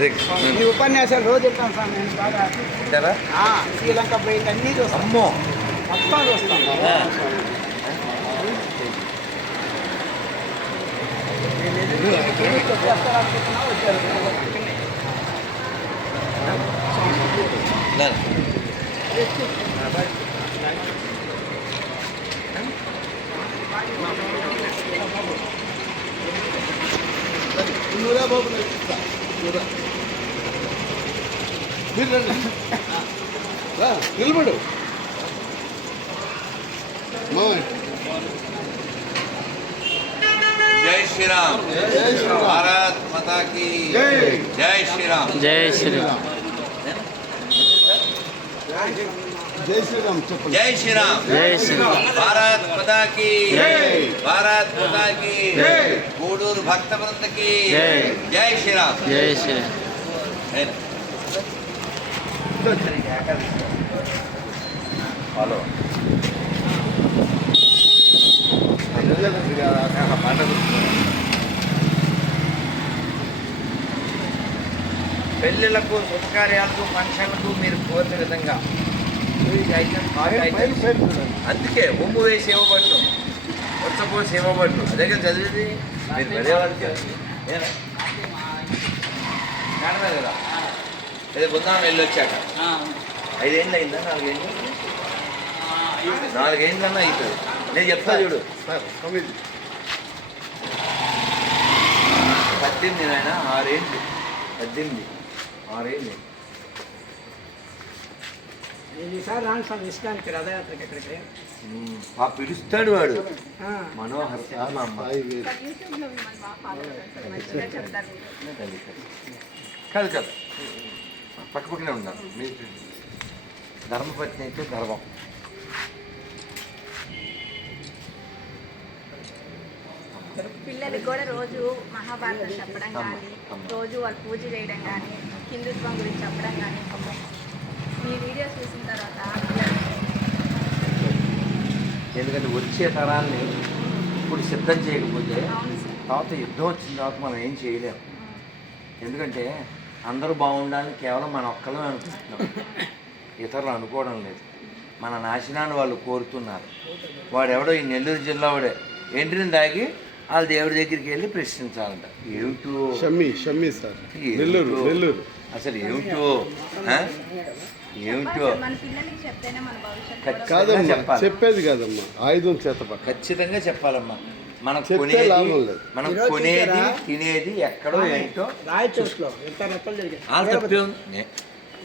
అదే ఈ ఉపన్యాసాలు రోజు చెప్తాను సార్ నేను బాగా శ్రీలంక పోయింది అన్నీ చూస్తాం అమ్మో మొత్తం చూస్తాం ఆ. చేస్తారనుకుంటున్నా వచ్చారు నా. నువ్వురా బాబు. మీరు రండి. రా, నిలబడు మామయ్య. జై శ్రీరామ్ జై శ్రీరామ్. భారత్ మాతా కీ జై. జై శ్రీరామ్ జై శ్రీరామ్ జై శ్రీరామ్ చెప్పండి జై శ్రీరామ్ జై శ్రీరామ్ భారత్ మాతా కీ జై. భారత్ మాతా కీ జై. గూడూరు భక్త బృంద కీ జై. జై శ్రీరామ్ జై శ్రీరామ్ నేను. హలో పెళ్ళిళ్ళకు శుభకార్యాలకు ఫంక్షన్లకు మీరు కోరిన విధంగా. అందుకే ఉమ్ము వేసి ఇవ్వబడును ఉచ్చపోసి ఇవ్వబడును అదే కదా చదివేది? మీరు వెళ్ళేవాళ్ళు కదా. అదే బృందావనం వెళ్ళి వచ్చాక ఐదేళ్ళు అయిందా నాలుగేళ్ళు నాలుగేళ్ళన్నా అవుతుంది నేను చెప్తా చూడు. సార్ తొమ్మిది. పద్దెనిమిది నాయన? ఆరేళ్ళు పద్దెనిమిది. ఆరేళ్ళు నేను ఈసారి రాను సార్ ఇష్టానికి రథయాత్రకి ఎక్కడికి? ఆ పిలుస్తాడు వాడు. ఆ, మనోహర్. కాదు కాదు పక్క పక్కనే ఉన్నారు మీరు ధర్మపత్ని అయితే ధర్మం. పిల్లలకి కూడా రోజు మహాభారతం చెప్పడం కానీ రోజు వాళ్ళు పూజ చేయడం కానీ హిందుత్వం గురించి చెప్పడం కానీ. మీ వీడియోస్ చూసిన తర్వాత ఎందుకంటే వచ్చే తరాన్ని ఇప్పుడు సిద్ధం చేయకపోతే తర్వాత యుద్ధం వచ్చిన తర్వాత మనం ఏం చేయలేం. ఎందుకంటే అందరూ బాగుండాలని కేవలం మన ఒక్కళ్ళమే అనుకుంటున్నాం. ఇతరులు అనుకోవడం లేదు. మన నాశనాన్ని వాళ్ళు కోరుతున్నారు. వాడెవడో ఈ నెల్లూరు జిల్లా వాడే ఎంట్రీని దాగి వాళ్ళ దేవుడి దగ్గరికి వెళ్ళి ప్రశ్నించాలంట. ఏమిటో? షమ్మి షమ్మి సార్. ఏమిటో? నెల్లూరు నెల్లూరు. అసలు ఏమిటో? ఏమిటో? ఖచ్చితంగా చెప్పాలి. చెప్పేది కాదమ్మా. ఆయుధం చేత ఖచ్చితంగా చెప్పాలమ్మా. మనం కొనేది. మనం కొనేది? తినేది ఎక్కడో ఏంటో.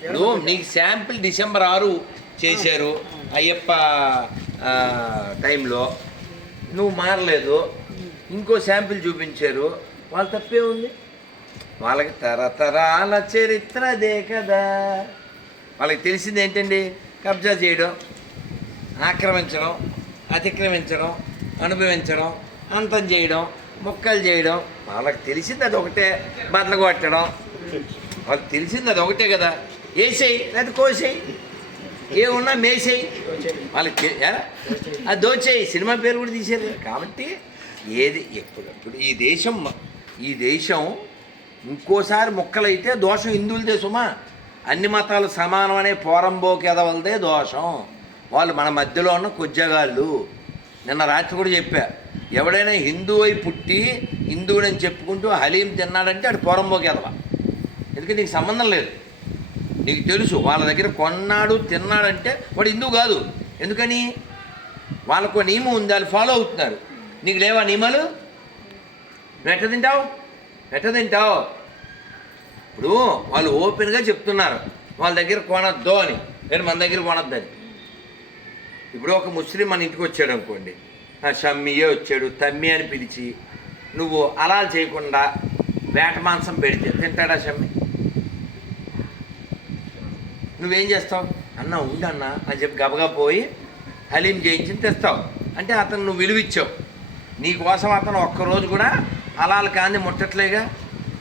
ఇప్పుడు నీకు శాంపిల్ డిసెంబర్ ఆరు చేశారు అయ్యప్ప ఆ, టైంలో. నువ్వు మారలేదు ఇంకో శాంపిల్ చూపించారు. వాళ్ళ తప్పే ఉంది. వాళ్ళకి తరతరాల చరిత్రదే కదా. వాళ్ళకి తెలిసింది ఏంటండి? కబ్జా చేయడం ఆక్రమించడం అతిక్రమించడం అనుభవించడం అంతం చేయడం ముక్కలు చేయడం వాళ్ళకి తెలిసింది అది ఒకటే బట్టలు కొట్టడం. వాళ్ళకి తెలిసింది అది ఒకటే కదా. వేసేయి లేదా కోసేయి. ఏమున్నా మేసేయి. వాళ్ళకి అది దోచేయి. సినిమా పేరు కూడా తీసేది. కాబట్టి ఏది ఎప్పుడప్పుడు ఈ దేశం ఈ దేశం ఇంకోసారి ముక్కలైతే దోషం హిందువులదే సుమా అన్ని మతాలు సమానం అనే పోరంబోకి ఎదవలదే దోషం. వాళ్ళు మన మధ్యలో ఉన్న కుజ్జగాళ్ళు. నిన్న రాత్రి కూడా చెప్పా. ఎవడైనా హిందూ అయి పుట్టి హిందువుడని చెప్పుకుంటూ హలీం తిన్నాడంటే అటు పోరంబోకి ఎదవ ఎందుకంటే నీకు సంబంధం లేదు. నీకు తెలుసు వాళ్ళ దగ్గర కొన్నాడు తిన్నాడంటే వాడు హిందూ కాదు. ఎందుకని? వాళ్ళకు నియమం ఉంది వాళ్ళు ఫాలో అవుతున్నారు. నీకు లేవా నియమాలు? నువ్వు ఎట్ట తింటావు? ఎట్ట తింటావు? ఇప్పుడు వాళ్ళు ఓపెన్గా చెప్తున్నారు వాళ్ళ దగ్గర కొనద్దు అని. నేను మన దగ్గర కొనద్దని. ఇప్పుడు ఒక ముస్లిం మన ఇంటికి వచ్చాడు అనుకోండి. షమ్మియే వచ్చాడు తమ్మి అని పిలిచి నువ్వు అలా చేయకుండా వేట మాంసం పెడితే తింటాడా షమ్మి? నువ్వేం చేస్తావు? అన్న ఉండన్నా అని చెప్పి గబగబా పోయి హలీం చేయించి తెస్తావు. అంటే అతను నువ్వు విలువిచ్చావు నీకోసం అతను ఒక్కరోజు కూడా అలాలు కాంది ముట్టట్లేగా?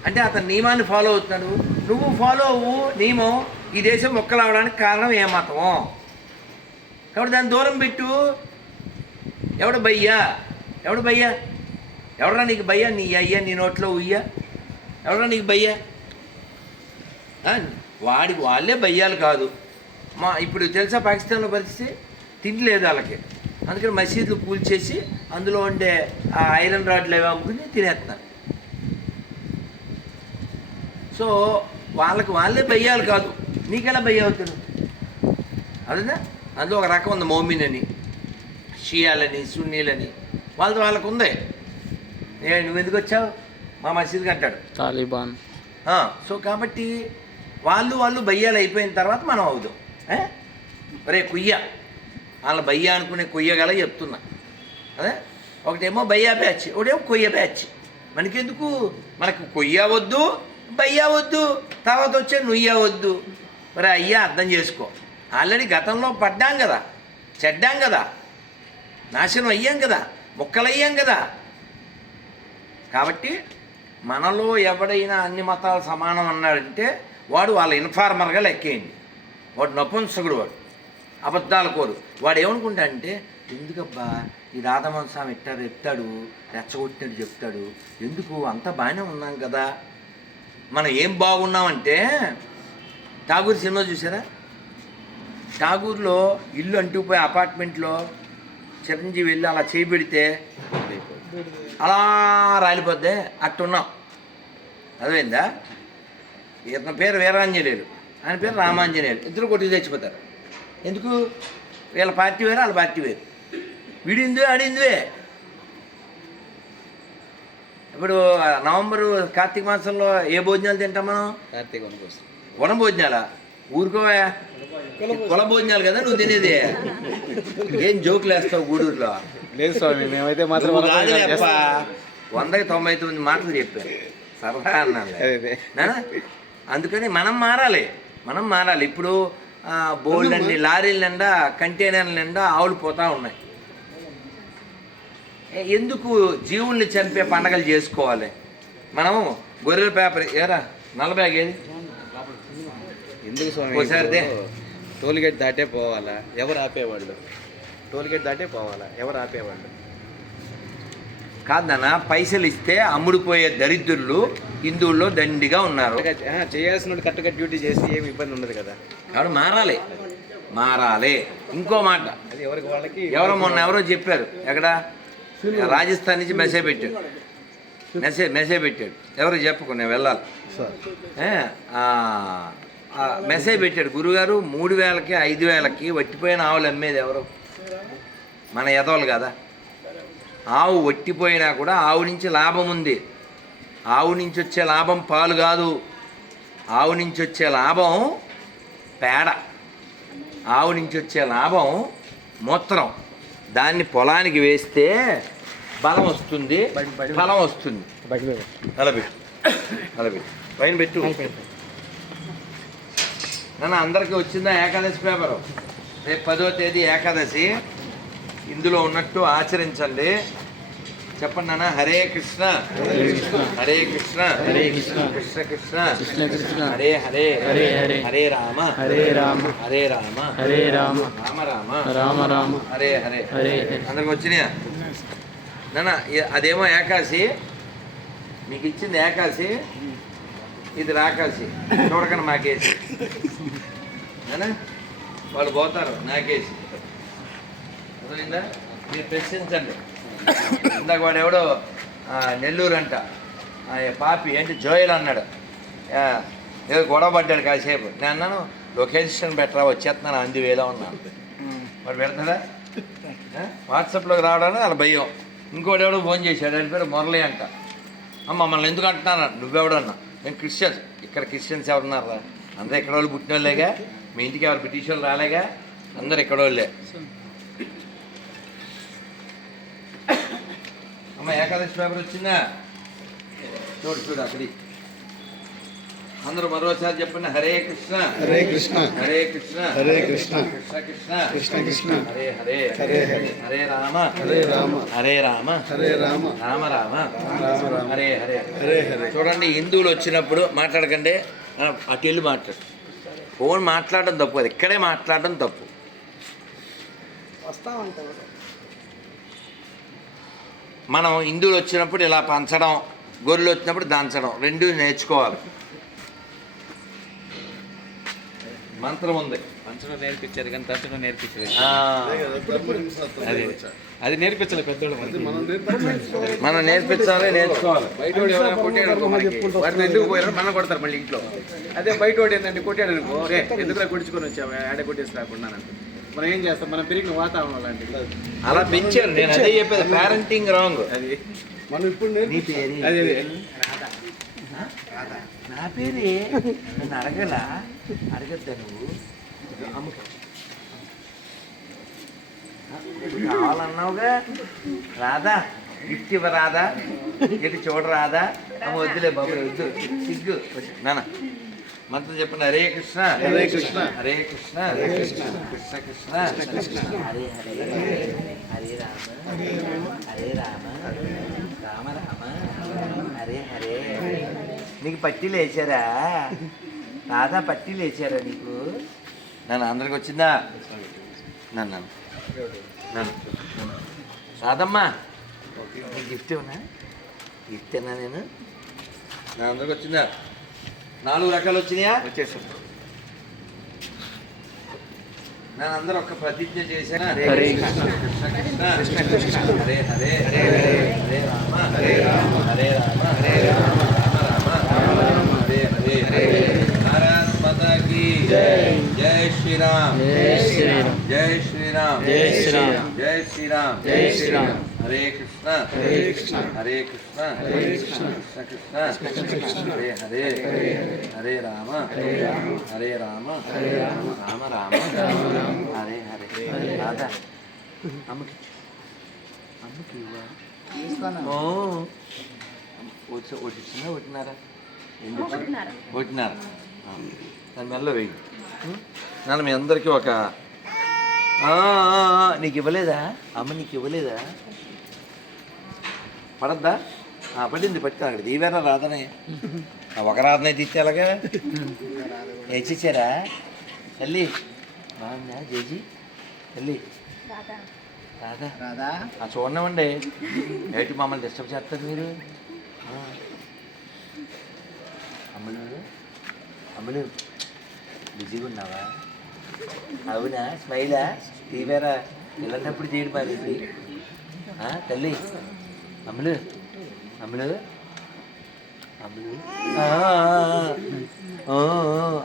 అంటే అతను నియమాన్ని ఫాలో అవుతున్నాడు. నువ్వు ఫాలో అవ్వు నియమం ఈ దేశం మొక్కలవడానికి కారణం ఏ మతమో కాబట్టి దాన్ని దూరం పెట్టు ఎవడు భయ్యా? ఎవడు భయ్యా? ఎవడరా నీకు భయ్యా? నీ అయ్యా నీ నోట్లో ఉయ్యా? ఎవడరా నీకు భయ్యా? వాడి వాళ్ళే భయ్యాలు కాదు. మా ఇప్పుడు తెలుసా పాకిస్తాన్లో పరిస్థితి? తిండి లేదు వాళ్ళకి. అందుకని మసీదులు కూల్చేసి అందులో ఉండే ఆ ఐరన్ రాడ్లు అవి అమ్ముకుని తినేస్తున్నారు. సో వాళ్ళకి వాళ్ళే భయ్యాలు కాదు. నీకెలా భయ్య అవుతాడు అదేనా అందులో ఒక రకం ఉంది మోమిన్ అని. షియాలని సున్నీలని. వాళ్ళది వాళ్ళకు ఉంది ఏ నువ్వు ఎందుకు వచ్చావు మా మసీద్కి అంటాడు. తాలిబాన్. సో కాబట్టి వాళ్ళు వాళ్ళు బయ్యాలు అయిపోయిన తర్వాత మనం అవుదాం? ఒరే కుయ్య. వాళ్ళ బయ్య అనుకునే కుయ్యగల చెప్తున్నా. అదే? ఒకటేమో బయ్యా బ్యాచ్ ఒకటేమో కొయ్య బ్యాచ్. మనకెందుకు? మనకు కొయ్య వద్దు బయ్యా వద్దు తర్వాత వచ్చే నుయ్య వద్దు. మరి అయ్యా అర్థం చేసుకో. ఆల్రెడీ గతంలో పడ్డాం కదా చెడ్డాం కదా. నాశనం అయ్యాం కదా ముక్కలయ్యాం కదా. కాబట్టి మనలో ఎవడైనా అన్ని మతాలు సమానం అన్నాడంటే వాడు వాళ్ళ ఇన్ఫార్మర్గా లెక్కేయండి. వాడు నపుంసకుడు వాడు అబద్ధాలు కోరు. వాడు ఏమనుకుంటాడంటే ఎందుకబ్బా ఈ రాధమోహన్ స్వామి ఎట్టారు ఎత్తాడు రెచ్చగొట్టినట్టు చెప్తాడు ఎందుకు అంతా బాగానే ఉన్నాం కదా. మనం ఏం బాగున్నామంటే ఠాగూర్ సినిమా చూసారా ఠాగూర్లో ఇల్లు అంటుకుపోయి అపార్ట్మెంట్లో చిరంజీవి వెళ్ళి అలా చేయి పెడితే అలా రాలిపోద్దే. అట్టున్నాం. అర్థమైందా? ఇతని పేరు వీరాంజనేయులు. ఆయన పేరు రామాంజనేయులు. ఇద్దరు కొట్టి చచ్చిపోతారు ఎందుకు? వీళ్ళ పార్టీ వేరు వాళ్ళ పార్టీ వేరు. వీడింది ఆడిందివే ఇప్పుడు నవంబరు కార్తీక మాసంలో ఏ భోజనాలు తింటాం మనం? కార్తీక వనకోసం వన భోజనాలా ఊరుకోవా? కుల భోజనాలు కదా నువ్వు తినేది? ఏం జోకులు వేస్తావు గూడూరులో? లేదు స్వామి మేమైతే మాత్రం నువ్వు. వందకి తొంభై తొమ్మిది మాటలు చెప్పాను సరదా అన్నాను అదే, అదే. నానా? అందుకని మనం మారాలి. మనం మారాలి. ఇప్పుడు బోల్డ్ అన్ని లారీల నిండా కంటైనర్ల నిండా ఆవులు పోతా ఉన్నాయి. ఎందుకు జీవుల్ని చంపే పండగలు చేసుకోవాలి? మనం గొర్రెల పేపర్ ఏరా? బ్యాగ్ ఏది? ఎందుకు స్వామి ఓసారి దే. ఇప్పుడు టోల్ గేట్ దాటే పోవాలా? ఎవరు ఆపేవాళ్ళు? టోల్ గేట్ దాటే పోవాలా? ఎవరు ఆపేవాళ్ళు? కాదన్న పైసలు ఇస్తే అమ్ముడుపోయే దరిద్రులు హిందువుల్లో దండిగా ఉన్నారు. చేయాల్సిన కరెక్ట్గా డ్యూటీ చేసి ఏమి ఇబ్బంది ఉండదు కదా? కాబట్టి మారాలి? మారాలి. ఇంకో మాట. అది ఎవరికి వాళ్ళకి ఎవరో మొన్న ఎవరో చెప్పారు. ఎక్కడ? రాజస్థాన్ నుంచి మెసేజ్ పెట్టాడు. మెసేజ్ మెసేజ్ పెట్టాడు. ఎవరు చెప్పుకో నేను వెళ్ళాలి. మెసేజ్ పెట్టాడు. గురుగారు మూడు వేలకి ఐదు వేలకి వట్టిపోయిన ఆవులు అమ్మేది ఎవరు? మన ఎదవలు కదా. ఆవు వట్టిపోయినా కూడా ఆవు నుంచి లాభం ఉంది. ఆవు నుంచి వచ్చే లాభం పాలు కాదు. ఆవు నుంచి వచ్చే లాభం పేడ. ఆవు నుంచి వచ్చే లాభం మూత్రం. దాన్ని పొలానికి వేస్తే బలం వస్తుంది ఫలం వస్తుంది. అలా పెట్టు. అలా పెట్టు. పైన పెట్టు. నాన్న అందరికీ వచ్చిందా ఏకాదశి పేపరు? రేపు పదో తేదీ ఏకాదశి. ఇందులో ఉన్నట్టు ఆచరించండి. చెప్పండి నాన్న హరే కృష్ణ. హరే కృష్ణ. హరే కృష్ణ. కృష్ణ కృష్ణ. కృష్ణ కృష్ణ. హరే హరే. హరే హరే. హరే రామ. హరే రామ. హరే రామ. హరే రామ. రామ రామ. రామ రామ. హరే హరే. హరే అందరికి వచ్చినాయా? నాన్న అదేమో ఏకాశి. మీకు ఇచ్చింది ఏకాశి. ఇది రాకాశి. చూడకండి మాకేసి. అనే వాళ్ళు పోతారు నాకేసి. అర్థమైందా? మీరు ప్రశ్నించండి. ఇందాక వాడు ఎవడో నెల్లూరు అంట పాపి ఏంటి జోయల్ అన్నాడు. ఏదో గొడవ పడ్డాడు కాసేపు. నేను అన్నాను లొకేషన్ పెట్టరా వచ్చేస్తున్నాను అంది వేలో ఉన్నాను. వాడు పెడతాడా? వాట్సాప్లోకి రావడానికి వాళ్ళ భయం. ఇంకోటి ఎవడో ఫోన్ చేశాడు అని పేరు మురళి అంట. అమ్మ మమ్మల్ని ఎందుకు అంటున్నాను? నువ్వెవడన్నా? నేను క్రిస్టియన్స్. ఇక్కడ క్రిస్టియన్స్ ఎవరున్నారా అందరూ ఇక్కడ వాళ్ళు పుట్టిన వాళ్ళేగా మీ ఇంటికి ఎవరు బ్రిటిష్ వాళ్ళు రాలేగా? అందరు ఇక్కడ వాళ్ళే అమ్మ ఏకాదశి పేపర్ వచ్చిందా? చూడు చూడు అక్కడి. అందరూ మరోసారి చెప్పండి హరే కృష్ణ. హరే కృష్ణ. హరే కృష్ణ. హరే కృష్ణ. కృష్ణ కృష్ణ. కృష్ణ కృష్ణ. హరే హరే. హరే హరే. హరే రామ. హరే రామ. హరే రామ. హరే రామ. రామ రామ. రామ రామ. హరే హరే. హరే హరే. చూడండి హిందువులు వచ్చినప్పుడు మాట్లాడకండి. అటు వెళ్ళి మాట్లాడు. ఫోన్ మాట్లాడడం తప్పు అది ఇక్కడే మాట్లాడడం తప్పు. మనం హిందువులు వచ్చినప్పుడు ఇలా పంచడం గొర్రెలు వచ్చినప్పుడు దంచడం రెండు నేర్చుకోవాలి. మంత్రం ఉంది. పంచడం నేర్పించారు కానీ తంచడం నేర్పించలేదు. అది అది నేర్పించాలి పెద్దోళ్ళు మనకి. మనం నేర్పించాలి. నేర్చుకోవాలి. బయట వాడు ఎవరైనా కొట్టాడు ఎందుకు పోయారో మనం కొడతారు మళ్ళీ ఇంట్లో. అదే బయట వాడు ఏంటంటే కొట్టాడు అనుకో రే ఎందుకు కొట్టించుకొని వచ్చావు? ఆడ కొట్టేసి రాకుండా మనం ఏం చేస్తాం? మనం పెరిగిన వాతావరణం లాంటిది. అలా పెంచారు. నేను అదే చెప్పేది. పేరెంటింగ్ రాంగ్ అది. మనం ఇప్పుడు అదే అదే. నా పేరే? నన్ను అడగలా? అడగద్దా నువ్వు? కావాలన్నావుగా? రాదా గిఫ్ట్ ఇవ్వ రాదా ఇటు చూడ రాదా అమ్మ వద్దులే బాబు వద్దు. సిగ్గు. నాన్న మంత్రం చెప్పండి. హరే కృష్ణ. హరే కృష్ణ. హరే కృష్ణ. హరే కృష్ణ. కృష్ణ కృష్ణ. హరే హరే. హరే రామ. హరే రామ. రామ. రామ. హరే హరే. నీకు పట్టీలు వేసారా రాధా పట్టీలు వేసారా నీకు? నన్ను అందరికి వచ్చిందా? నన్ను నన్ను. రాదమ్మా గిఫ్ట్ ఇవ్వనా గిఫ్ట్ ఏనా నేను? నా అందరికి వచ్చిందా? నాలుగు రకాలు వచ్చినాయా? వచ్చేసాను నేను అందరూ ఒక ప్రతిజ్ఞ చేశాను హరే కృష్ణ. కృష్ణ. కృష్ణ. హరే హరే హరే రామ. హరే రామ హరే రామ. హరే రామ రామ రామ. రామ హరే హరే హరే శ్రీరామ్ జై శ్రీరామ్ జై శ్రీరామ్ జై శ్రీరామ్ జై శ్రీరామ్ జై శ్రీరామ్ హరే కృష్ణ హరే కృష్ణ హరే కృష్ణ హరే కృష్ణ కృష్ణ కృష్ణ హరే హరే హరే రామ హరే రామ హరే రామ రామ రామ హరే హరే రాధా అమ్మకి అమ్మకి ఓ ఒకటి ఒకటిన్నారా ఒకటిన్నారా దాని మెల్ల వెయ్యి నాన్న మీ అందరికీ ఒక నీకు ఇవ్వలేదా? అమ్మ నీకు ఇవ్వలేదా? పడద్దా? ఆ, పడింది పట్టిన అక్కడ దీవేరా రాధనే? ఒక రాధన ఎలాగా? వేసిచ్చారా తల్లి. బాగుందా జేజీ? తల్లి. రాధా. రాధా. రాదా ఆ చూడనివ్వండి. ఏంటి మమ్మల్ని డిస్టర్బ్ చేస్తారు మీరు? ఆ. అమ్ములు అమ్ములు బిజీగా ఉన్నావా? అవునా? స్మైలా? తీవేరా? ఇలాంటప్పుడు చేయడు మారింది ఆ, తల్లి. అమ్ములు అమ్ములు అమ్ములు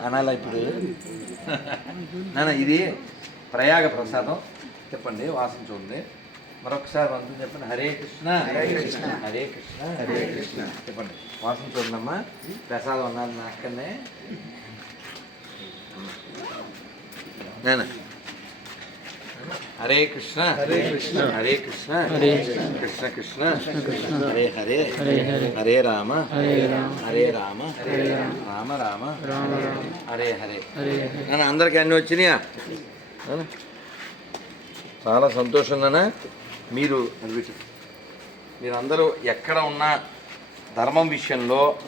అనాలా ఇప్పుడు? నాన్న ఇది ప్రయాగ ప్రసాదం. చెప్పండి వాసన చూడండి. మరొకసారి వంతు చెప్పండి. హరే కృష్ణ. హరే కృష్ణ. హరే కృష్ణ. హరే కృష్ణ. చెప్పండి. వాసన చూడండమ్మా. ప్రసాదం అన్నారు నా నాన్న. హరే కృష్ణ. హరే కృష్ణ. హరే కృష్ణ. హరే కృష్ణ. కృష్ణ కృష్ణ. హరే హరే. హరే రామ. హరే రామ. హరే రామ. రామ. హరే హరే. నాన్న అందరికి అన్ని వచ్చినాయా? చాలా సంతోషం నాన్న. మీరు పెట్టు. మీరందరూ ఎక్కడ ఉన్నా ధర్మం విషయంలో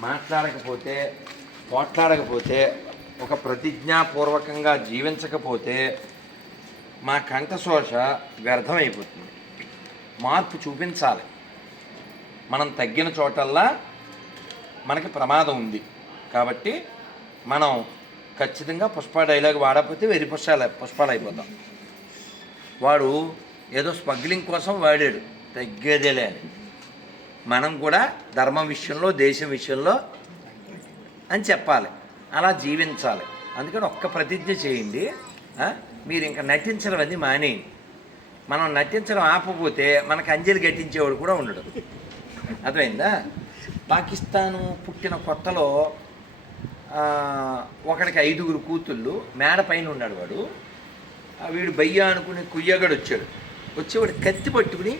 మాట్లాడకపోతే పోట్లాడకపోతే ఒక ప్రతిజ్ఞాపూర్వకంగా జీవించకపోతే మా కంఠశోష వ్యర్థమైపోతుంది. మార్పు చూపించాలి. మనం తగ్గిన చోటల్లా మనకి ప్రమాదం ఉంది. కాబట్టి మనం ఖచ్చితంగా పుష్ప డైలాగ్ వాడకపోతే వెరి పుష్పాలు పుష్పాలు అయిపోతాం వాడు ఏదో స్మగ్లింగ్ కోసం వాడాడు. తగ్గేదేలే అని. మనం కూడా ధర్మం విషయంలో దేశం విషయంలో అని చెప్పాలి. అలా జీవించాలి. అందుకని ఒక్క ప్రతిజ్ఞ చేయండి. మీరు ఇంకా నటించడం అది మానేయండి. మనం నటించడం ఆపకపోతే మనకు అంజలి గట్టించేవాడు కూడా ఉండడు. అర్థమైందా? పాకిస్తాను పుట్టిన కొత్తలో ఒకడికి ఐదుగురు కూతుళ్ళు మేడ పైన ఉన్నాడు వాడు. వీడు బయ్య అనుకుని కుయ్యగడు వచ్చాడు. వచ్చేవాడు కత్తి పట్టుకుని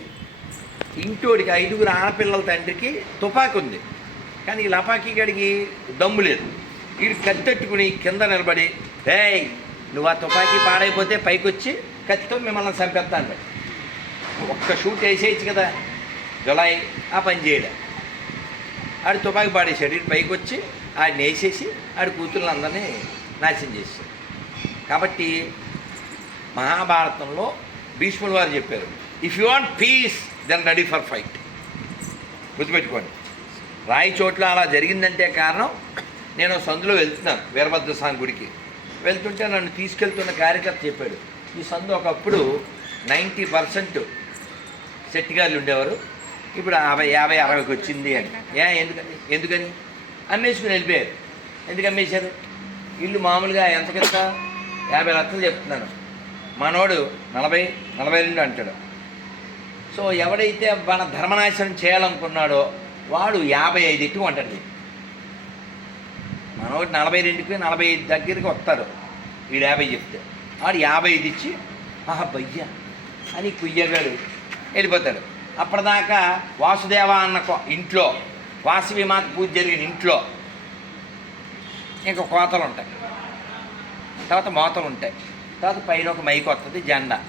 ఇంటోడికి ఐదుగురు ఆడపిల్లల తండ్రికి తుపాకి ఉంది. కానీ ఈ లపాకీ గడికి దమ్ము లేదు. వీడు కత్తెట్టుకుని కింద నిలబడి ఏయ్ నువ్వు ఆ తుపాకీ పాడైపోతే పైకి వచ్చి కత్తితో మిమ్మల్ని చంపేస్తాను ఒక్క షూట్ వేసేయచ్చు కదా. జులై ఆ పని చేయలే. ఆడు తుపాకీ పాడేశాడు. ఇటు పైకి వచ్చి ఆడిని వేసేసి ఆడి కూతుర్లందరినీ నాశనం చేశాడు. కాబట్టి మహాభారతంలో భీష్ముడు వారు చెప్పారు if you want peace then ready for fight గుర్తుపెట్టుకోండి. రాయి చోట్ల అలా జరిగిందంటే కారణం నేను సందులో వెళ్తున్నాను వీరభద్ర స్వామి గుడికి. వెళ్తుంటే నన్ను తీసుకెళ్తున్న కార్యకర్త చెప్పాడు ఈ సందు ఒకప్పుడు నైంటీ పర్సెంట్ సెట్టిగారులు ఉండేవారు ఇప్పుడు యాభై యాభై అరవైకి వచ్చింది అని. ఏ ఎందుకని ఎందుకని? అమ్మేసుకుని వెళ్ళిపోయారు. ఎందుకు అమ్మేశారు? ఇల్లు మామూలుగా ఎంత కింద? యాభై లక్షలు చెప్తున్నాను. మనోడు నలభై నలభై రెండు అంటాడు. సో ఎవడైతే మన ధర్మనాశనం చేయాలనుకున్నాడో వాడు యాభై ఐదు ఇటు అంటాడు. మనోడు నలభై రెండుకి నలభై ఐదు దగ్గరికి వస్తారు. వీడు యాభై చెప్తే. వాడు యాభై ఐదు ఇచ్చి ఆహా బయ్యా అని కుయ్యగాడు వెళ్ళిపోతాడు. అప్పటిదాకా వాసుదేవ అన్న ఇంట్లో వాసవి మాత పూజ జరిగిన ఇంట్లో ఇంకా కోతలు ఉంటాయి. తర్వాత మోతలు ఉంటాయి. తర్వాత పైన ఒక మైకి వస్తుంది జెండా.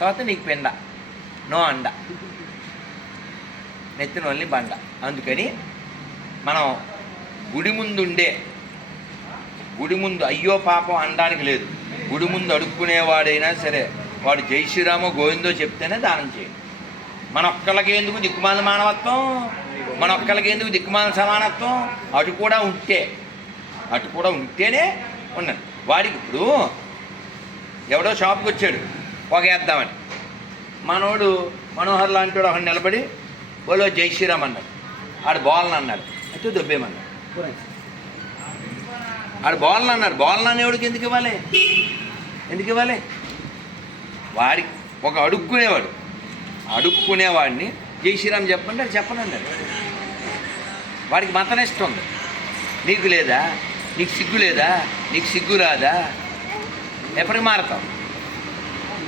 తర్వాత నీకు పిండ. నో అండ. నెత్తిన ఓన్లీ బండ. అందుకని మనం గుడి ముందు ఉండే గుడి ముందు అయ్యో పాపం అనడానికి లేదు. గుడి ముందు అడుక్కునేవాడైనా సరే వాడు జై శ్రీరామో గోవిందో చెప్తేనే దానం చేయండి మన ఒక్కళ్ళకి ఎందుకు దిక్కుమాల మానవత్వం? మన ఒక్కళ్ళకి ఎందుకు దిక్కుమాల సమానత్వం? అటు కూడా ఉంటే అటు కూడా ఉంటేనే ఉన్నాను వాడికి ఇప్పుడు ఎవడో షాప్కి వచ్చాడు పొగేద్దామని. మనోడు మనోహర్ లాంటి వాడు ఒకడు నిలబడి బోలో జై శ్రీరామ్ అన్నాడు. ఆడు బాల్ని అన్నాడు. అయితే దొబ్బేమన్నాడు ఆడు బాల్ని అన్నారు బాల్ని అనేవాడికి ఎందుకు ఇవ్వాలి? ఎందుకు ఇవ్వాలి? వాడికి ఒక అడుక్కునేవాడు. అడుక్కునేవాడిని. జై శ్రీరామ్ చెప్పండి అది చెప్పను వాడికి మతనిష్టం ఉంది. నీకు లేదా? నీకు సిగ్గు లేదా? నీకు సిగ్గు రాదా? ఎప్పటికి మారతావు?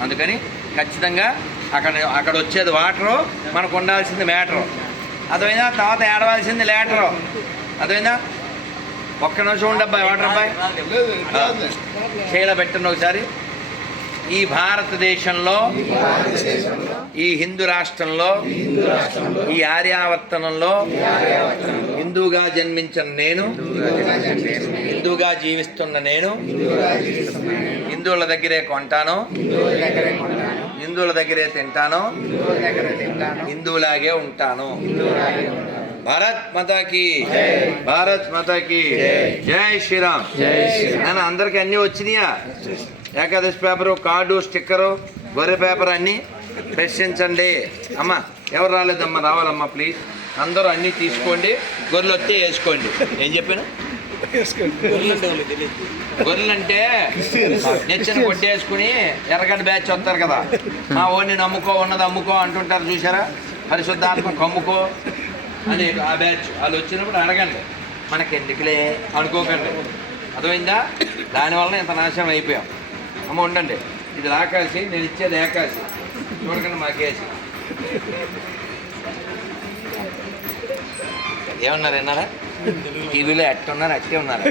అందుకని ఖచ్చితంగా అక్కడ అక్కడ వచ్చేది వాటరు మనకు ఉండాల్సింది మ్యాటరు. అదైనా తర్వాత ఏడవలసింది లేటరు అదైనా ఒక్క నిమిషం ఉండబ్బాయి వాటర్ అబ్బాయి. చేయలో పెట్టండి ఒకసారి. ఈ భారతదేశంలో ఈ హిందూ రాష్ట్రంలో ఈ ఆర్యావర్తనంలో హిందూగా జన్మించిన నేను హిందూగా జీవిస్తున్న నేను హిందువుల దగ్గరే కొంటాను హిందువుల దగ్గరే తింటాను హిందువులాగే ఉంటాను. భారత్ మాతాకి భారత్ మాతాకి జై. శ్రీరామ్. జై శ్రీరామ్. నేను అందరికి అన్నీ వచ్చినాయా? ఏకాదశి పేపరు కార్డు స్టిక్కరు గొర్రె పేపర్ అన్నీ ప్రశ్నించండి. అమ్మ ఎవరు రాలేదమ్మా? రావాలమ్మా ప్లీజ్ అందరూ అన్నీ తీసుకోండి. గొర్రెలు వస్తే వేసుకోండి. ఏం చెప్పాను? గొర్రెలు అంటే నెచ్చిన కొట్టేసుకుని ఎర్రగడ్డ బ్యాచ్ వస్తారు కదా. మా ఓన్ని నమ్ముకో ఉన్నది అమ్ముకో అంటుంటారు చూసారా పరిశుద్ధాత్మ కమ్ముకో. అని ఆ బ్యాచ్ వాళ్ళు వచ్చినప్పుడు అడగండి. మనకి ఎందుకులే అనుకోకండి. అర్థమైందా? దానివల్ల ఇంత నాశనం అయిపోయాం. అమ్మ ఉండండి. ఇది రాకాసి నేను ఇచ్చేది ఏకాసి చూడకండి మాకేసి ఏమన్నారు విన్నారా? టీవీలో ఎట్టున్నారు అట్టే ఉన్నారు.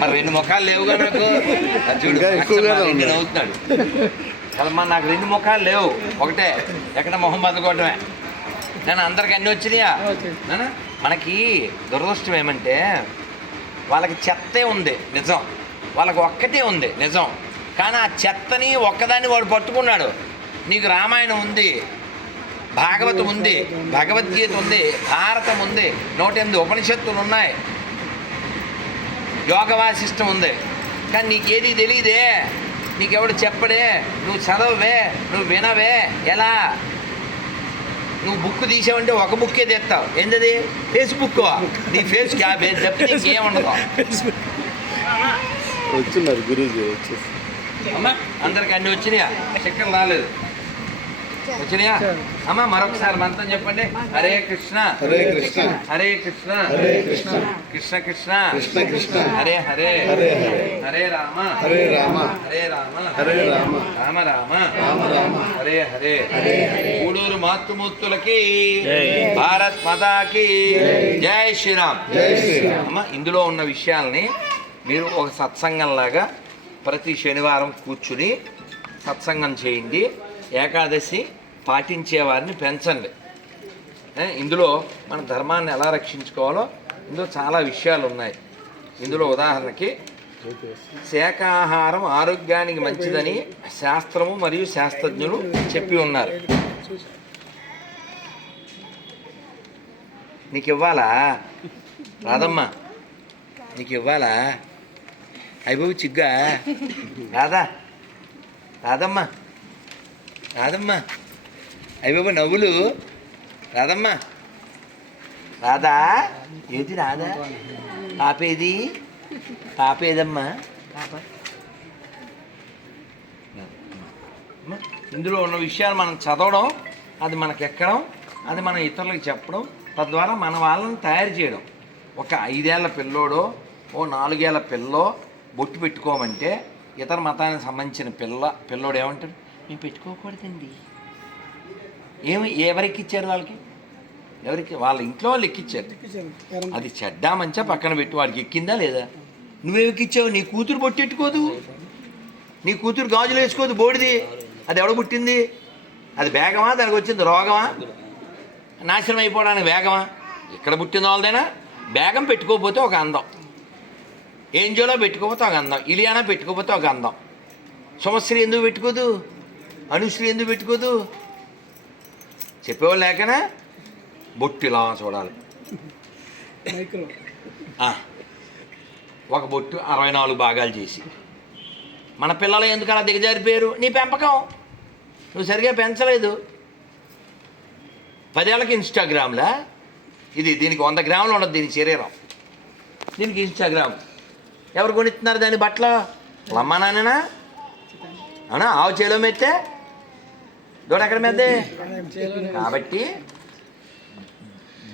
మరి రెండు ముఖాలు లేవు కదా నాకు. చూడు అసలు రెండు నాకు రెండు ముఖాలు లేవు. ఒకటే ఎక్కడ మొహం బతుకోవటమే నేను అందరికి అన్నీ వచ్చినాయా? మనకి దురదృష్టం ఏమంటే వాళ్ళకి చెత్తే ఉంది నిజం. వాళ్ళకి ఒక్కటే ఉంది నిజం. కానీ ఆ చెత్తని ఒక్కదాన్ని వాడు పట్టుకున్నాడు. నీకు రామాయణం ఉంది భాగవతం ఉంది భగవద్గీత ఉంది భారతం ఉంది నూట ఎనిమిది ఉపనిషత్తులు ఉన్నాయి. యోగ వాసిష్టం ఉంది. కానీ నీకేది తెలియదే నీకెవడు చెప్పడే? నువ్వు చదవవే నువ్వు వినవే ఎలా? నువ్వు బుక్ తీసావంటే ఒక బుక్కే తెస్తావు ఏంటది ఫేస్బుక్ నీ ఫేస్ క్యాబే తప్పితే ఇంకేముండదు వచ్చిన్నారు గురూజీ వచ్చేసి. అమ్మా అందరికి అన్ని వచ్చినాయా? చక్కెర రాలేదు. వచ్చినాయా అమ్మా మరొకసారి మంత్రం చెప్పండి. హరే కృష్ణ. హరే కృష్ణ. హరే కృష్ణ. హరే కృష్ణ. కృష్ణ కృష్ణ. కృష్ణ కృష్ణ. హరే హరే. హరే హరే. హరే రామ. హరే రామ. హరే రామ. హరే రామ. రామ రామ. రామ రామ. హరే హరే. గూడూరు మాతృమూర్తులకి భారత్ మాతాకి జై శ్రీరామ్. జై శ్రీరామ్. అమ్మ ఇందులో ఉన్న విషయాల్ని మీరు ఒక సత్సంగంలాగా ప్రతి శనివారం కూర్చుని సత్సంగం చేయండి. ఏకాదశి పాటించేవారిని పెంచండి. ఇందులో మన ధర్మాన్ని ఎలా రక్షించుకోవాలో ఇందులో చాలా విషయాలు ఉన్నాయి ఇందులో ఉదాహరణకి శాఖాహారం ఆరోగ్యానికి మంచిదని శాస్త్రము మరియు శాస్త్రజ్ఞులు చెప్పి ఉన్నారు. నీకు ఇవ్వాలా రాదమ్మా నీకు ఇవ్వాలా అయిపోయి చిగ్గా? రాదా రాదమ్మా రాదమ్మా అయిపోయి నవ్వులు. రాదమ్మా. రాదా? ఏది రాదా? పాపేది? పాపేదమ్మా? ఇందులో ఉన్న విషయాలు మనం చదవడం అది మనకు ఎక్కడం అది మనం ఇతరులకు చెప్పడం తద్వారా మన వాళ్ళని తయారు చేయడం. ఒక ఐదేళ్ళ పిల్లోడో ఓ నాలుగేళ్ళ పిల్లో బొట్టు పెట్టుకోమంటే ఇతర మతానికి సంబంధించిన పిల్ల పిల్లోడు ఏమంటాడు? మేము పెట్టుకోకూడదండి. ఏమి ఎవరికి ఇచ్చారు వాళ్ళకి? ఎవరికి? వాళ్ళ ఇంట్లో వాళ్ళు ఎక్కిచ్చారు. అది చెడ్డా మంచా పక్కన పెట్టి వాడికి ఎక్కిందా లేదా? నువ్వేమిక్కిచ్చావు నీ కూతురు బొట్టెట్టుకోదు నీ కూతురు గాజులు వేసుకోదు బోడిది. అది ఎవడ పుట్టింది? అది వేగమా దానికి వచ్చింది రోగమా? నాశనం అయిపోవడానికి వేగమా ఇక్కడ పుట్టిన వాళ్ళదైనా? బేగం పెట్టుకోకపోతే ఒక అందం. ఏంజోలో పెట్టుకోకపోతే ఒక అందం. ఇలియానా పెట్టుకోకపోతే ఒక అందం. సుమశ్రీ ఎందుకు పెట్టుకోదు? అనుశ్రీ ఎందుకు పెట్టుకోదు? చెప్పేవాళ్ళు లేకనా బొట్టు ఇలా చూడాలి ఒక బొట్టు అరవై నాలుగు భాగాలు చేసి. మన పిల్లలు ఎందుకు అలా దిగజారిపోయారు? నీ పెంపకం. నువ్వు సరిగా పెంచలేదు. పదేళ్ళకి ఇన్స్టాగ్రామ్లా? ఇది దీనికి వంద గ్రాములు ఉండదు దీని శరీరం. దీనికి ఇన్స్టాగ్రామ్. ఎవరు కొనిస్తున్నారు దాని బట్టలు? అమ్మా నాన్ననా? అవునా? ఆవు చేలో మెత్తే? దూడ ఎక్కడ మెద్దే కాబట్టి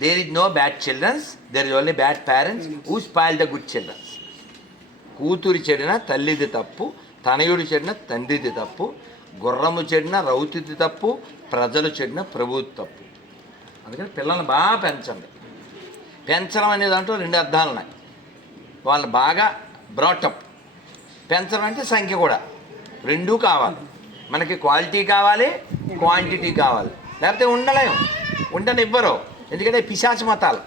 there is no bad childrens there is only bad parents who spoil the good childrens కూతురు చెడిన తల్లిది తప్పు తనయుడు చెడిన తండ్రిది తప్పు గుర్రము చెడిన రౌతుది తప్పు ప్రజలు చెడిన ప్రభుత్వ తప్పు. అందుకని పిల్లల్ని బాగా పెంచండి. పెంచడం అనే దాంట్లో రెండు అర్థాలు ఉన్నాయి. వాళ్ళు బాగా బ్రాటప్ పెంచడం అంటే సంఖ్య కూడా. రెండూ కావాలి. మనకి క్వాలిటీ కావాలి క్వాంటిటీ కావాలి. లేకపోతే ఉండలేము ఉండనివ్వరు. ఎందుకంటే పిశాచ మతాలు.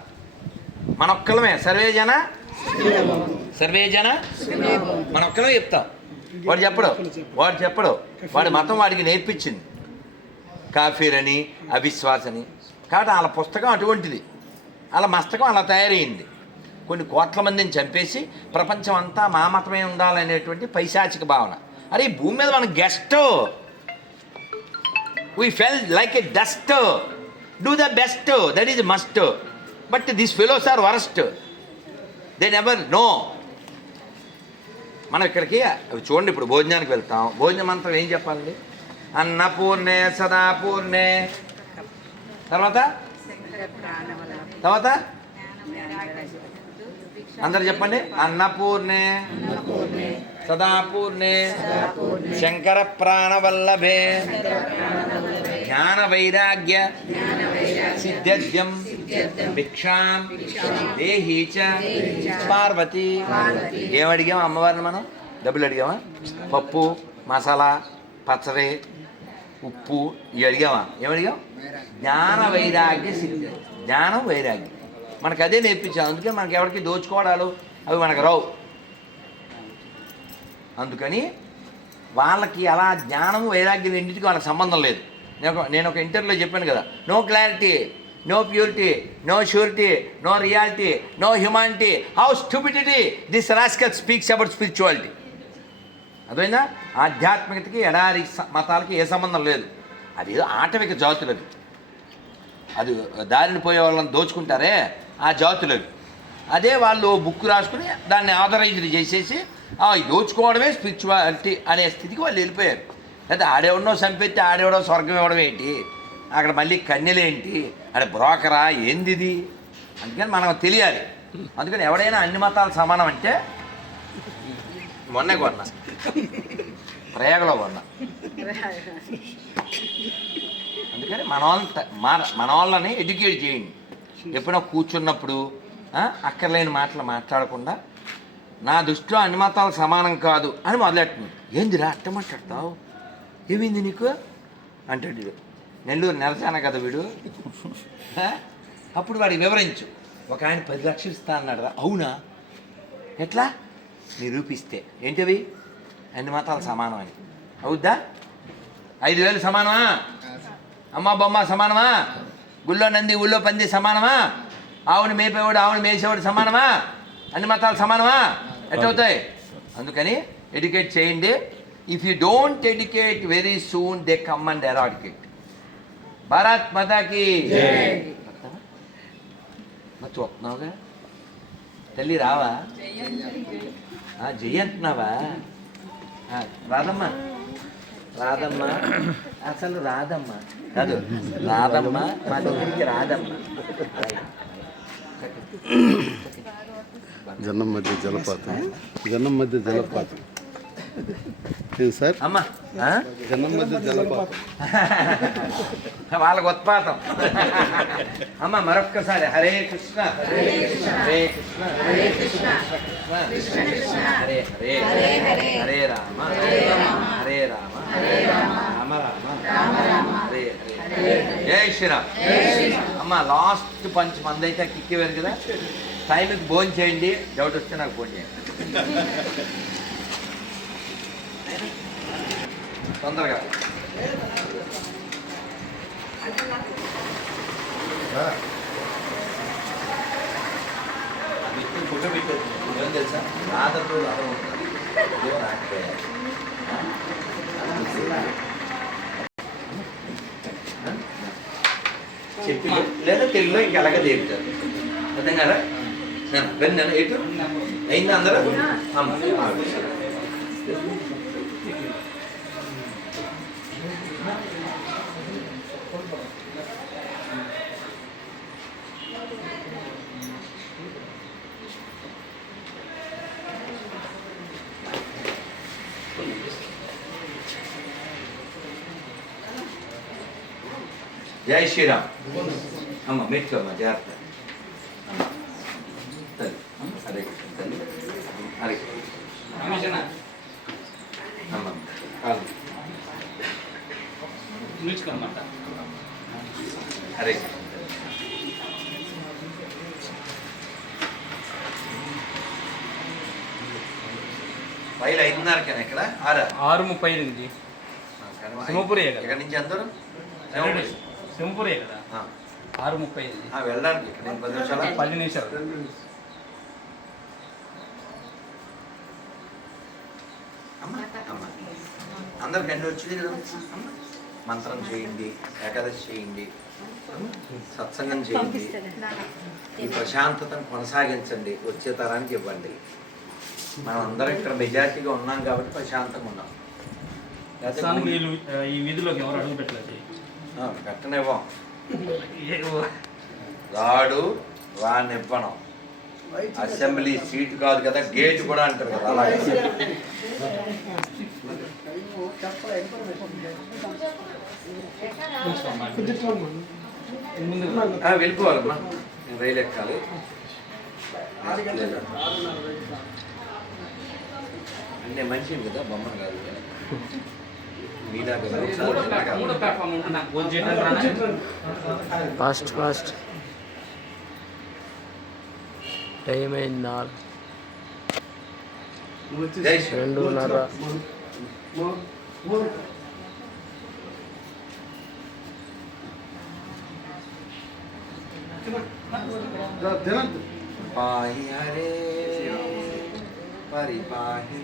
మన ఒక్కలమే సర్వే జన సర్వే జన మన ఒక్కలమే చెప్తాం. వాడు చెప్పడు. వాడు చెప్పడు. వాడి మతం వాడికి నేర్పించింది. కాఫీరని అవిశ్వాసని. కాబట్టి వాళ్ళ పుస్తకం అటువంటిది. వాళ్ళ మస్తకం అలా తయారైంది. కొన్ని కోట్ల మందిని చంపేసి ప్రపంచం అంతా మా మతమే ఉండాలనేటువంటి పైశాచిక భావన. అరే ఈ భూమి మీద మన guest we fell like a dust do the best that is must but this fellows are worst they never know మనం ఇక్కడికి అవి చూడండి ఇప్పుడు భోజనానికి వెళ్తాం. భోజనం అంతా ఏం చెప్పాలండి? అన్నపూర్ణే సదాపూర్ణే. తర్వాత? తర్వాత? అందరు చెప్పండి. అన్నపూర్ణే. సదాపూర్ణే. శంకర ప్రాణవల్లభే. జ్ఞాన వైరాగ్య సిద్ధ్యం భిక్షాం. దేహీ చ. పార్వతి. ఏమడిగాం అమ్మవారిని మనం? డబ్బులు అడిగామా? పప్పు మసాలా పచ్చడి ఉప్పు ఇవి అడిగామా? ఏమడిగాం జ్ఞాన వైరాగ్య సిద్ధి. జ్ఞానం వైరాగ్యం మనకు అదే నేర్పించాం. అందుకే మనకి ఎవరికి దోచుకోవడాలు అవి మనకు రావు. అందుకని వాళ్ళకి అలా జ్ఞానం వైరాగ్యం రెండింటికి వాళ్ళకి సంబంధం లేదు. నేను నేను ఒక ఇంటర్వ్యూలో చెప్పాను కదా no clarity no purity no surety no reality no humanity how stupidity this rascal speaks about spirituality. అదైనా ఆధ్యాత్మికతకి ఎడారి మతాలకి ఏ సంబంధం లేదు. అది ఏదో ఆటవిక జాతులవి. అది దారిని పోయే వాళ్ళని దోచుకుంటారే? ఆ జాతులవి. అదే వాళ్ళు బుక్ రాసుకుని దాన్ని ఆథరైజ్డ్ చేసేసి దోచుకోవడమే స్పిరిచువాలిటీ అనే స్థితికి వాళ్ళు వెళ్ళిపోయారు. అయితే ఆడేవడో సంపెత్తి ఆడేవడో స్వర్గం ఇవ్వడం ఏంటి? అక్కడ మళ్ళీ కన్యలేంటి అక్కడ బ్రోకరా? ఏంది ఇది అందుకని మనం తెలియాలి. అందుకని ఎవడైనా అన్ని మతాలు సమానం అంటే మొన్నే కొన్నా. ప్రయాగలో కొన్నా. అందుకని మన వాళ్ళని మన మన వాళ్ళని ఎడ్యుకేట్ చేయండి. ఎప్పుడో కూర్చున్నప్పుడు అక్కర్లేని మాటలు మాట్లాడకుండా నా దృష్టిలో అన్ని మతాలు సమానం కాదు అని మొదలెట్టింది. ఏందిరా అట్ట మాట్లాడతావు? ఏమైంది నీకు? అంటాడు వీడు. నెల్లూరు నెరచాన కదా వీడు? అప్పుడు వాడికి వివరించు. ఒక ఆయన పది లక్షలు ఇస్తా అన్నాడు రా. అవునా? ఎట్లా? నిరూపిస్తే. ఏంటివి? అన్ని మతాలు సమానం అని. అవుద్దా? ఐదు వేలు సమానమా? అమ్మ బొమ్మ సమానమా? గుళ్ళో నంది ఊళ్ళో పంది సమానమా? ఆవుని మేపేవాడు ఆవుని మేసేవాడు సమానమా? అన్ని మతాలు సమానమా? ఎట్లవుతాయి? అందుకని ఎడ్యుకేట్ చేయండి. If you don't educate very soon they come and eradicate Bharat మాతాకి మరి చూస్తున్నావుగా? తల్లి రావా? ఆ, జై అంటున్నావా? ఆ, రాదమ్మ. రాదమ్మ అసలు రాదమ్మ కాదు రాదమ్మ మా దగ్గరికి రాదమ్మ జన్నం మధ్య జలపాతం. జన్నం మధ్య జలపాతం. ఏం సార్? అమ్మ ఆ? జన్నం మధ్య జలపాతం. వాళ్ళకి ఉత్పాతం. అమ్మ మరొక్కసారి. హరే కృష్ణ. హరే కృష్ణ. హరే కృష్ణ. కృష్ణ. కృష్ణ. హరే హరే. హరే రామ. హరే రామ రామ. రామ హరే హరే జై శ్రీరామ్. అమ్మ లాస్ట్ పంచ్ మంది అయితే కిక్కేవారు కదా? టైంకి భోజనం చేయండి. డౌట్ వస్తే నాకు ఫోన్ చేయండి. తొందరగా. వ్యక్తిని ఏం తెలుసా? రాధతో రథం ఉంటుంది ఇదో నాకు చెప్పి లేదా తెలుగులో ఇంక అలాగే తీరుతారు అర్థం కదా? రండి అన్న ఎటు? అయిందా అందరూ అమ్మ. శ్రీరామ్ అమ్మ మెట్టుకోమ్మ జాగ్రత్త తల్లి కృష్ణ తల్లి కృష్ణ అమ్మ కాదు హరే కృష్ణ ఫైల్ ఐదున్నరకేనా ఇక్కడ ఆరా ఆరు ముప్పై ఎనిమిది సింహపురియే కదా. ఇక్కడ నుంచి అందరూ సింపురే కదా. ఆ, ఆరు ముప్పై వెళ్ళడానికి పది నిమిషాలు? పది నిమిషాలు. అందరికి అన్ని వచ్చింది కదా. మంత్రం చేయండి ఏకాదశి చేయండి. సత్సంగం చేయండి ఈ ప్రశాంతతను కొనసాగించండి వచ్చే తరానికి ఇవ్వండి. మనం అందరం ఇక్కడ మెజారిటీగా ఉన్నాం కాబట్టి ప్రశాంతంగా ఉన్నాం. ఈ వీధిలోకి ఎవరు అడుగు పెట్టలేదు. పెట్టనివ్వం రాడు రానివ్వడం అసెంబ్లీ సీట్ కాదు కదా గేట్ కూడా అంటారు కదా అలాగే. ఆ, వెళ్ళిపోవాలమ్మా. నేను రైలు ఎక్కాలి. అంటే మనిషిని కదా బొమ్మను కాదు. కదా. మీలా కదా ఒకసారి మూడో ప్లాట్ఫామ్ ఉంటుందా భోజనం చేయడానికి రానా? ఫాస్ట్ ఫాస్ట్ టైం అయింది నాలుగు జై శ్రీ రెండున్నర తినద్దు పాహి హరే పరిపాహి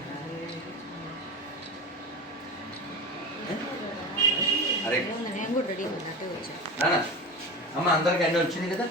నాన్న అమ్మ అందరికి అన్నీ వచ్చింది కదా?